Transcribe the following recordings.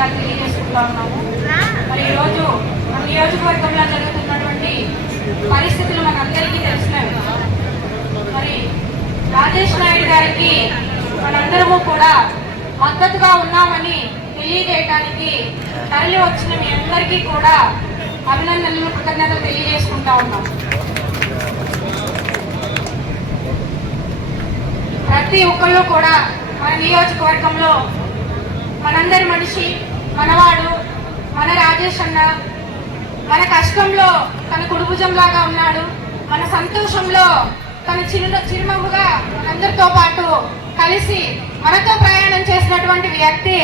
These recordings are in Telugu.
నమస్కారాలు తెలియజేసుకుంటా ఉన్నాము. మరి ఈరోజు మన నియోజకవర్గంలో జరుగుతున్నటువంటి పరిస్థితులు మనందరికీ తెలిసినవి. మరి రాజేష్ నాయుడు గారికి మనందరము కూడా మద్దతుగా ఉన్నామని తెలియజేయడానికి తరలి వచ్చిన మీ అందరికీ కూడా అభినందనలు, కృతజ్ఞతలు తెలియజేసుకుంటా ఉన్నాం. ప్రతి ఒక్కళ్ళు కూడా మన నియోజకవర్గంలో మనందరి మనిషి, మనవాడు, మన రాజేష్ అన్న మన కష్టంలో తన కుడుభుజంలాగా ఉన్నాడు, మన సంతోషంలో తన చిరునవ్వుగా మనందరితో పాటు కలిసి మనతో ప్రయాణం చేసినటువంటి వ్యక్తి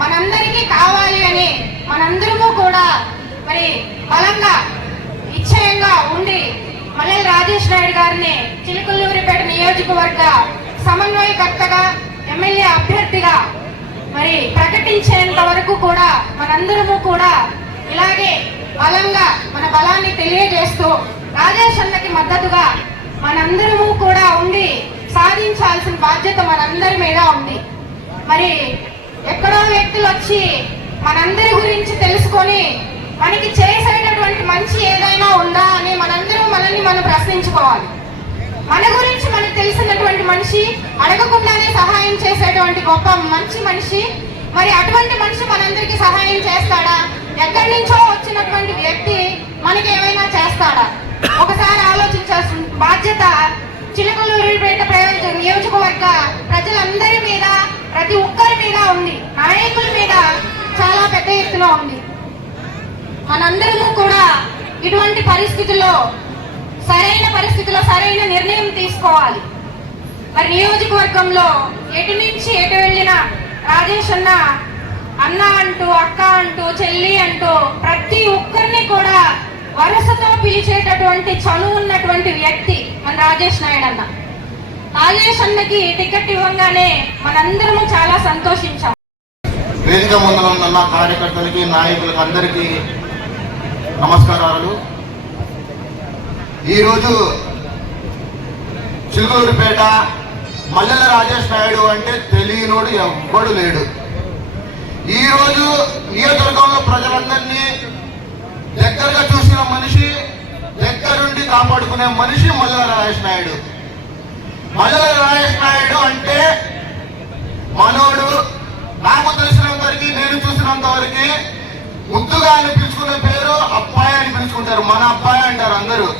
మనందరికీ కావాలి అని మనందరము కూడా మరి బలంగా నిశ్చయంగా ఉండి మల్లెల రాజేష్ నాయుడు గారిని చిలుకలూరిపేట నియోజకవర్గ సమన్వయకర్తగా, ఎమ్మెల్యే అభ్యర్థిగా మరి ప్రకటించేంత వరకు కూడా మనందరము కూడా ఇలాగే బలంగా మన బలాన్ని తెలియజేస్తూ రాజేష్ అన్నకి మద్దతుగా మనందరము కూడా ఉండి సాధించాల్సిన బాధ్యత మనందరి మీద ఉంది. మరి ఎక్కడో వ్యక్తులు వచ్చి మనందరి గురించి తెలుసుకొని మనకి చేసేటటువంటి మంచి ఏదైనా ఉందా అని మనందరూ మనల్ని మనం ప్రశ్నించుకోవాలి. మన గురించి మనకు తెలిసినటువంటి మనిషి అడగకుండానే సహాయం చేసేటువంటి గొప్ప మంచి మనిషి. మరి అటువంటి మనిషి మనందరికీ సహాయం చేస్తాడా? ఎక్కడి నుంచో వచ్చినటువంటి వ్యక్తి మనకి ఏమైనా చేస్తాడా? ఒకసారి ఆలోచించాల్సిన బాధ్యత చిలుకలూరిపేట నియోజకవర్గ ప్రజలందరి మీద, ప్రతి ఒక్కరి మీద ఉంది. నాయకుల మీద చాలా పెద్ద ఎత్తున ఉంది. మనందరము కూడా ఇటువంటి పరిస్థితుల్లో సరైన నిర్ణయం తీసుకోవాలి. మరి నియోజకవర్గంలో ఎటు నుంచి ఎటు వెళ్ళినా రాజేష్ అన్న అన్న అంటూ, అక్క అంటూ, చెల్లి అంటూ ప్రతి ఒక్కరిని కూడా వరుసతో పిలిచేటటువంటి చనువు ఉన్నటువంటి వ్యక్తి మన రాజేష్ నాయుడు అన్న. రాజేష్ అన్నకి టికెట్ ఇవ్వగానే మనందరము చాలా సంతోషించాం. వేదిక ముందర ఉన్న కార్యకర్తలకి, నాయకులకు అందరికీ నమస్కారాలు. ఈరోజు చిలుకలూరిపేట మల్లెల రాజేష్ నాయుడు అంటే తెలియనోడు ఎవ్వడు లేడు. ఈరోజు నియోజకవర్గంలో ప్రజలందరినీ దగ్గరగా చూసిన మనిషి, దగ్గరుండి కాపాడుకునే మనిషి మల్లెల రాజేష్ నాయుడు. మల్లెల రాజేష్ నాయుడు అంటే మనోడు. నాకు తెలిసినంత వరకు, నేను చూసినంత వరకు ముద్దుగా అనిపించుకునే పేరు అబ్బాయి అని పిలుచుకుంటారు. మన అబ్బాయి అంటారు అందరూ.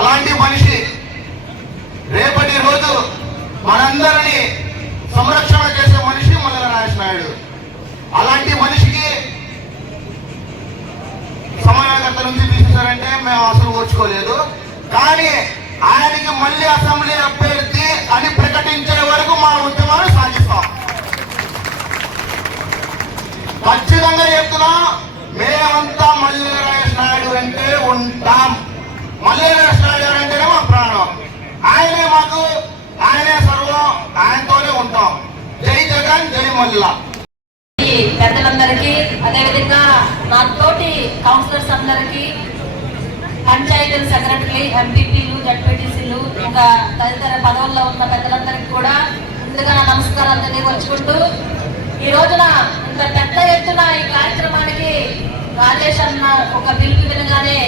అలాంటి మనిషి రేపటి రోజు మనందరినీ సంరక్షణ చేసే మనిషి మల్లెల రాజేష్ నాయుడు. అలాంటి మనిషికి సమన్వయకర్త నుంచి తీసేశారంటే మేము అసలు ఓర్చుకోలేదు. కానీ ఆయనకి మళ్ళీ అసెంబ్లీ అభ్యర్థి అని ప్రకటించే వరకు మా ఉద్యమాన్ని సాగిస్తాం. ఖచ్చితంగా చెప్తున్నాం, మేమంతా మల్లెల రాజేష్ నాయుడు అంటే ఉంటాం. మల్లెల రాజేష్ నాయుడు అంటేనే మా ప్రాణం. ఆయనే మాకు, ఆయనే సర్వం, ఆయనతోనే ఉంటాం. జై జగన్, జై మల్ల. పెద్దలందరికీ, అదేవిధంగా నా తోటి కౌన్సిలర్స్ అందరికీ, పంచాయతీ సెక్రటరీ, ఎంపీపీలు, జడ్పీటీసీలు, ఇంకా తదితర పదవుల్లో ఉన్న పెద్దలందరికీ కూడా ముందుగా నమస్కారాలు తెలియవచ్చుకుంటూ, ఈ రోజున ఇంత పెద్ద ఎత్తున ఈ కార్యక్రమానికి రాజేష్ అన్న ఒక పిలుపు వినగానే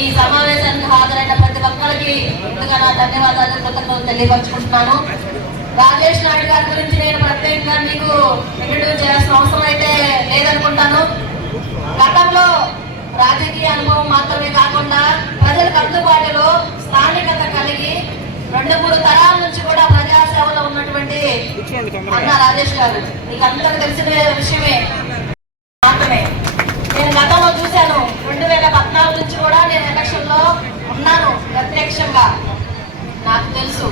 ఈ సమావేశానికి హాజరైన ప్రతి ఒక్కరికి ముందుగా నా ధన్యవాదాలు, కృతజ్ఞతలు తెలియపరుచుకుంటున్నాను. రాజేష్ నాయుడు గారి గురించి నేను ప్రత్యేకంగా మీకు ఇంట్రడ్యూస్ చేయాల్సిన అవసరం అయితే లేదనుకుంటాను. గతంలో రాజకీయ అనుభవం మాత్రమే కాకుండా ప్రజలకు అందుబాటులో స్థానికత కలిగి 2-3 తరాల నుంచి కూడా ప్రజాసేవలో ఉన్నటువంటి అన్న రాజేష్ గారు మీకు అందరూ తెలిసిన విషయమే మాత్రమే. నేను గతంలో చూశాను. 2014 నుంచి కూడా నేను ఎలక్షన్ లో ఉన్నాను ప్రత్యక్షంగా. నాకు తెలుసు,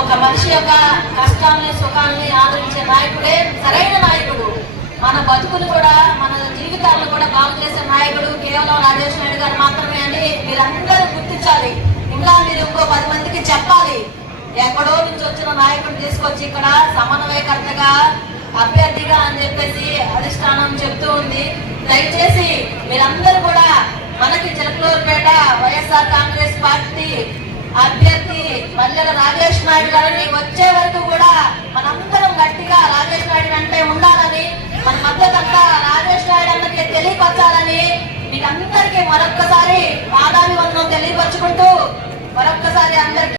ఒక మనిషి యొక్క కష్టాన్ని, సుఖాన్ని ఆదరించే నాయకుడే సరైన నాయకుడు. మన బతుకులు కూడా, మన జీవితాలను కూడా బాగు చేసే నాయకుడు కేవలం రాజేష్ నాయుడు గారు మాత్రమే అని మీరందరూ గుర్తించాలి. ఇంకా మీరు ఇంకో 10 మందికి చెప్పాలి. ఎక్కడో నుంచి వచ్చిన నాయకుడు తీసుకొచ్చి ఇక్కడ సమన్వయకర్తగా, అభ్యర్థిగా అని చెప్పేసి అధిష్టానం చెప్తూ ఉంది. దయచేసి మీరందరూ కూడా మనకి చిలుకలూరిపేట వైఎస్ఆర్ కాంగ్రెస్ పార్టీ అభ్యర్థి మల్లెల రాజేష్ నాయుడు గారిని వచ్చే వరకు కూడా మనందరం గట్టిగా రాజేష్ నాయుడు అంటే ఉండాలని, మన మరొక్కసారి పాదాభివందనం తెలియపరుచుకుంటూ మరొక్కసారి అందరికీ